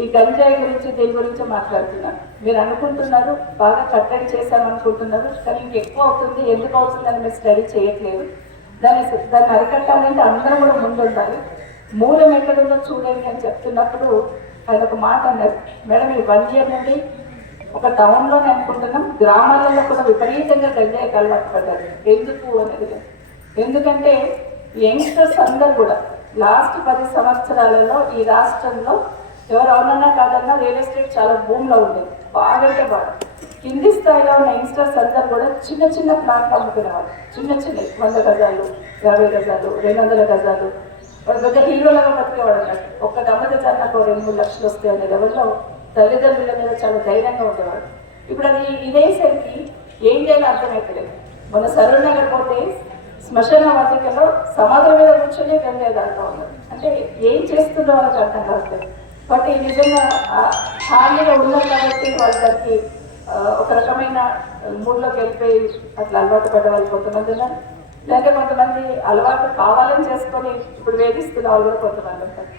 ఈ గంజాయి గురించి దీని గురించి మాట్లాడుతున్నారు. మీరు అనుకుంటున్నారు బాగా కట్టడి చేశామనుకుంటున్నారు, కానీ ఇంకెక్కువ అవుతుంది, ఎందుకు అవుతుంది అని మీరు స్టడీ చేయట్లేదు. దాన్ని అరికట్టాలంటే అందరం కూడా ముందు ఉండాలి. మూలం ఎక్కడుందో చూడండి అని చెప్తున్నప్పుడు ఆయన ఒక మాట అన్నారు, మేడం ఈ 1 year నుండి ఒక టౌన్లోనే అనుకుంటున్నాం, గ్రామాలలో కూడా విపరీతంగా గంజాయికి అలవాటు పడ్డారు. ఎందుకు అనేది, ఎందుకంటే యంగ్స్టర్స్ అందరూ కూడా లాస్ట్ 10 సంవత్సరాలలో ఈ రాష్ట్రంలో ఎవరు అవునన్నా కాదన్నా రియల్ ఎస్టేట్ చాలా భూమిలో ఉండేది, బాగా కింది స్థాయిలో ఉన్న యంగ్స్టర్స్ అందరూ కూడా చిన్న చిన్న ప్లాట్లు అమ్ముకునేవాళ్ళు. చిన్న 100 గజాలు, 50 గజాలు, 200 గజాలు, వాడు పెద్ద హీరోలుగా బతికేవాడు అన్నట్టు. ఒక్క అమ్మతే సార్ నాకు 2-3 లక్షలు వస్తాయి అనే లెవెల్లో తల్లిదండ్రుల మీద చాలా ధైర్యంగా ఉండేవాడు. ఇప్పుడు అది ఇదేసరికి ఏం చేయాలో అర్థమవుతలేదు. మన సరూర్ నగర్ పోతే శ్మశాన వాటికలో సమాధుల మీద కూర్చొని వెళ్ళేదాంట్లో ఉన్నారు. అంటే ఏం చేస్తుందో వాళ్ళకి అర్థం కావట్లేదు. బట్ నిజంగా ఖాళీగా ఉన్నారు కాబట్టి వాళ్ళ దానికి ఒక రకమైన మూడ్లోకి వెళ్ళిపోయి అట్లా అలవాటు పడ్డ వాళ్ళు కొంతమంది ఉన్నారు. లేకపోతే కొంతమంది అలవాటు కావాలని చేసుకొని ఇప్పుడు వేధిస్తున్న వాళ్ళు కూడా కొంతమంది ఉంటారు.